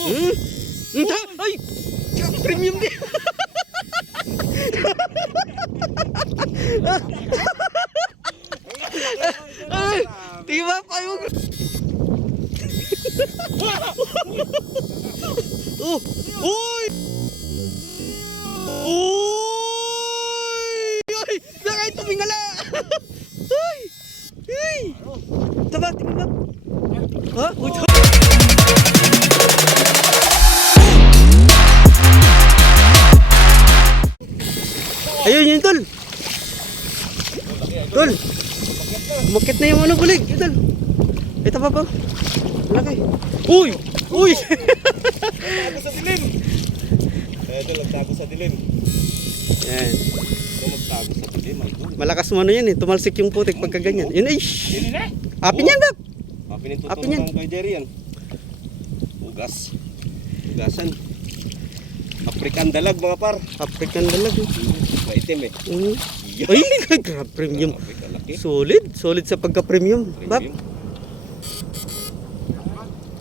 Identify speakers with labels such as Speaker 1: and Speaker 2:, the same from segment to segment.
Speaker 1: Hmm? Hmm, ta- Ay! Premium din! Ay! Tiba pa yung... oh! Uy! Ayun yun, tol. Tol. Umakit na yung ano bulig. Tol. Ito pa pa. Laki. Uy! Uy!
Speaker 2: Tago sa dilim. Ito nagtago sa dilim.
Speaker 1: Yan.
Speaker 2: Magtago sa dilim. Ay.
Speaker 1: Malakas mo ano yan eh. Tumalsik yung putik pagka ganyan. Yun ay.
Speaker 2: Yun na.
Speaker 1: Apin yan, Bab.
Speaker 2: Apin yung tutulong kay Jerry yan. Ugas. Ugasan. African dalag mga par.
Speaker 1: African dalag. eh.
Speaker 2: Maitim eh.
Speaker 1: Mm.
Speaker 2: Yan.
Speaker 1: Ay, grabe premium.
Speaker 2: Grabe.
Speaker 1: Solid. Solid sa pagka-premium. Bab.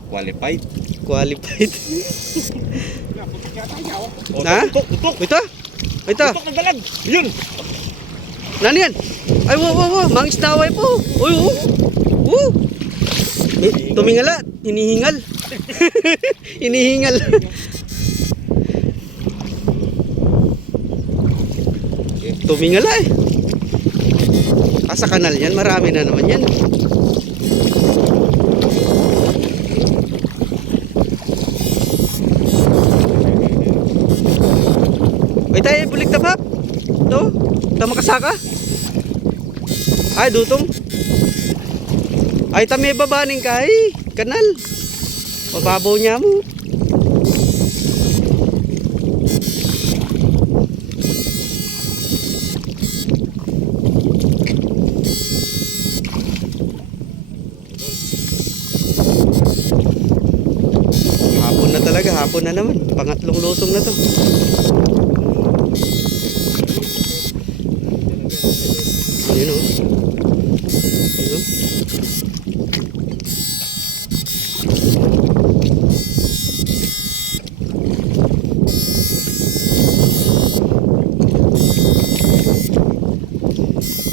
Speaker 2: Qualified.
Speaker 1: Qualified.
Speaker 2: Tutok, tutok.
Speaker 1: Ito. Ito.
Speaker 2: Tutok ng dalag. Yun.
Speaker 1: Nani yan? Ay, wow, wow, wow. Mangis na away po. Uy, oh. Oh. Eh, tumingala. Hinihingal. Hinihingal. Tumingala eh. Ah, kanal yan. Marami na naman yan. Ay, tayo, bulik na pap. Ito. Ito makasaka. Ay, dutong. Ay, tami babaning kay kanal. Mababaw niya mo. Na naman. Pangatlong lusong na to. Ayun o. Ayun o.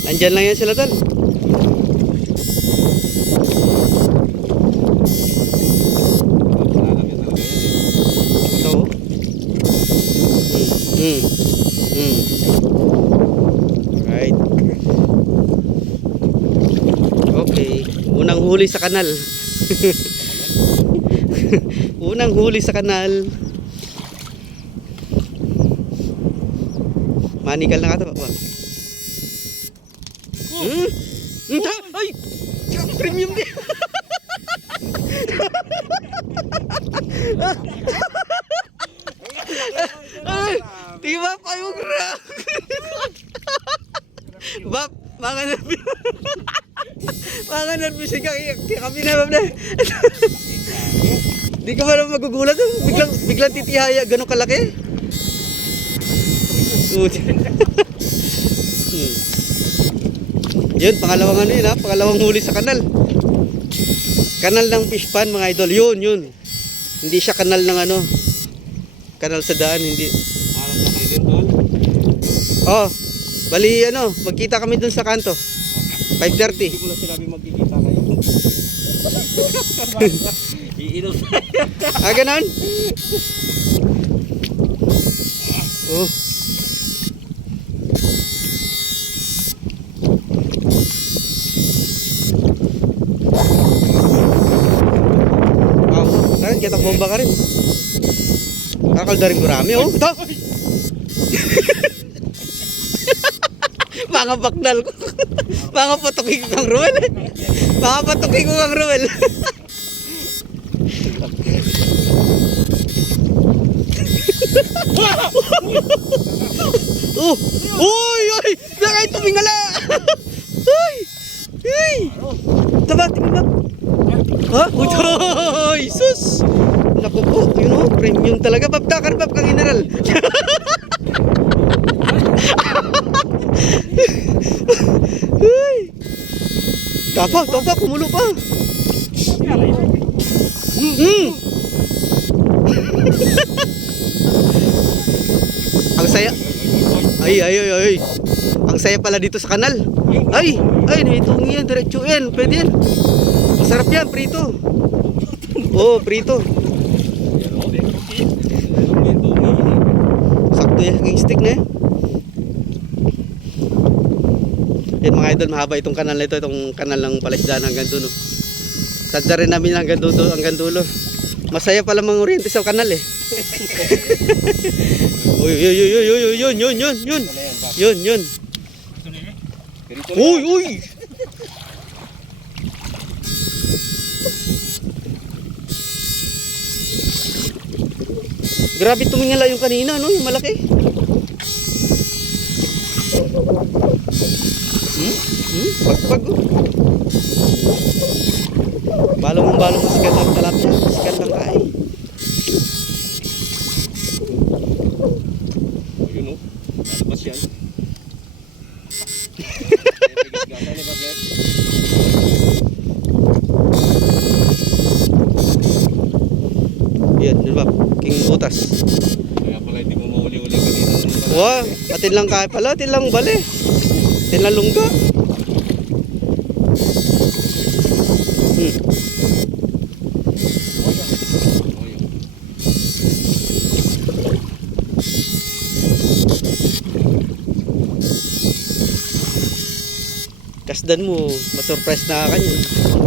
Speaker 1: Nandyan lang yan sila tol.
Speaker 2: Lalagyan talaga yan eh.
Speaker 1: Ito. oh. Mm. Mm. Mm. Right. Okay. Unang huli sa kanal. Unang huli sa kanal. Manigal na ka to. Wag. Hmm? Hmm, ta- Ay! Premium din! Ay! Tiba pa yung grab! Bab, mga nervyo. Mga kaya kaya kami na bab na. Di ka naman magugulat? Biglang, biglang titihaya, ganun kalaki. Hmm. Yun, pangalawang ano yun ha, pangalawang huli sa kanal. Kanal ng fish pan mga idol, yun, yun. Hindi siya kanal ng ano, kanal sa daan, hindi.
Speaker 2: Harap na kayo din.
Speaker 1: Oh, bali ano, magkita kami dun sa kanto. 5.30.
Speaker 2: Hindi ko na sinabi magkikita kayo. Iinom tayo.
Speaker 1: Ah, ganon? Oh. Wow, saan kita bomba ka rin. Kakalda rin gurami, oh. Ito! Mga bakdal ko. Mga patukin ko kang Ruel. Mga patukin ko kang Ruel. Oh! Uy! Tapa, tapa, kumulo pa. Mm -hmm. Ang saya. Ay, ay, ay, ay. Ang saya pala dito sa kanal. Ay, ay, nitong yan, diretso yan. Pwede yan. Masarap yan, prito. Oo, oh, prito. Sakto yan, yung stick na yan. Yan mga idol, mahaba itong kanal na ito, itong kanal ng palaisdaan hanggang dulo. Sadya rin namin hanggang dulo, hanggang dulo. Masaya pala mga oriente sa kanal eh. uy, uy, uy, uy, uy, uy, yun, yun, yun, yun. Yun, yun. Uy, uy! Grabe tumingala yung kanina, no? Yung malaki. Hmm? Hmm? Pagpag, oh. Balong mong balong masigal lang talapya. Masigal lang kain.
Speaker 2: O, Yun o. Lalabas yan. Yan.
Speaker 1: Yun ba? King butas.
Speaker 2: Kaya pala hindi mo mahuli-huli kanina.
Speaker 1: Wow, atin lang kaya pala, atin lang bali. Atin lang lungga. Hmm. Kasdan mo, masurprise na ka kanya.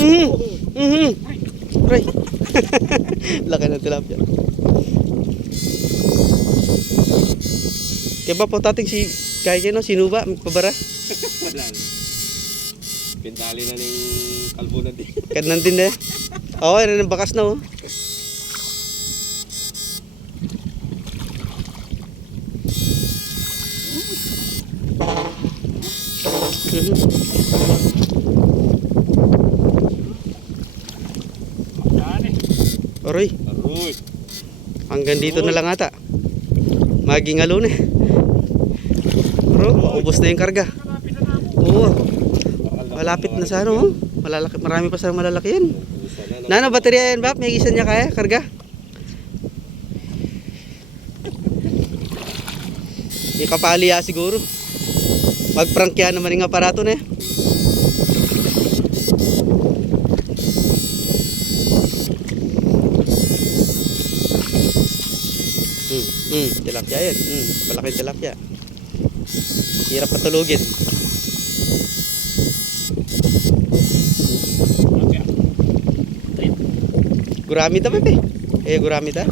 Speaker 1: Mhm, mhm, mhm. Aray. Laki ng tilapia. Kaya ba po tating si kaya kaya no, sinuba, pabara.
Speaker 2: Wala na. Pintali na ng kalbo na din.
Speaker 1: Kanan din eh. Oo, oh, ng bakas na oh. Mhm. Aroy,
Speaker 2: Aroy.
Speaker 1: hanggang dito na lang ata. Maging alo na. eh. Bro, maubos na yung karga. Oo, malapit na sa ano. oh. Malalaki, marami pa sa malalaki yan. Nano, baterya yan ba? May isa niya kaya, karga? Yung kapali ya siguro. Magprangkya naman yung aparato na eh. Hmm, hmm, tilapia yan. Hmm, malaki tilapia. Hirap patulugin. Gurami ta pepe. Eh gurami ta.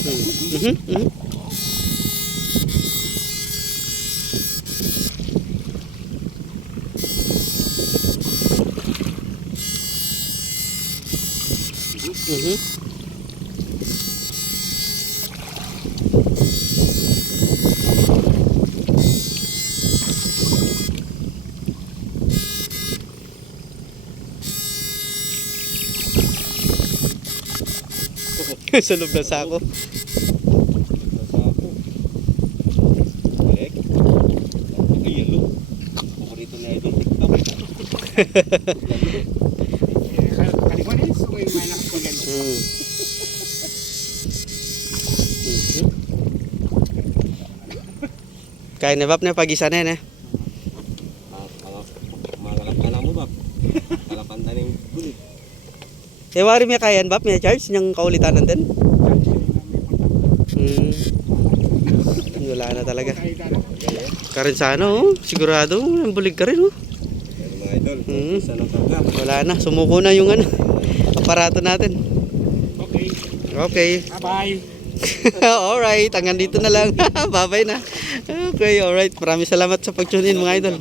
Speaker 1: Hmm. Mhm. Mhm. Mhm. Sa loob ng sako.
Speaker 2: Paborito na.
Speaker 1: Kaya na pag-isa na yan eh.
Speaker 2: Mangalap ka na mo ba? Kalapan na ng bulit.
Speaker 1: Eh wari may kaya bap may charge niyang kaulitan din. Hmm. Wala na talaga. Karin sa ano, oh. sigurado, ang bulig ka rin oh. Hmm. Wala na, sumuko na yung ano, aparato natin.
Speaker 3: Okay.
Speaker 1: Okay.
Speaker 3: Bye-bye.
Speaker 1: alright, hanggang dito na lang. Bye-bye na. Okay, alright. Maraming salamat sa pag-tune in mga idol.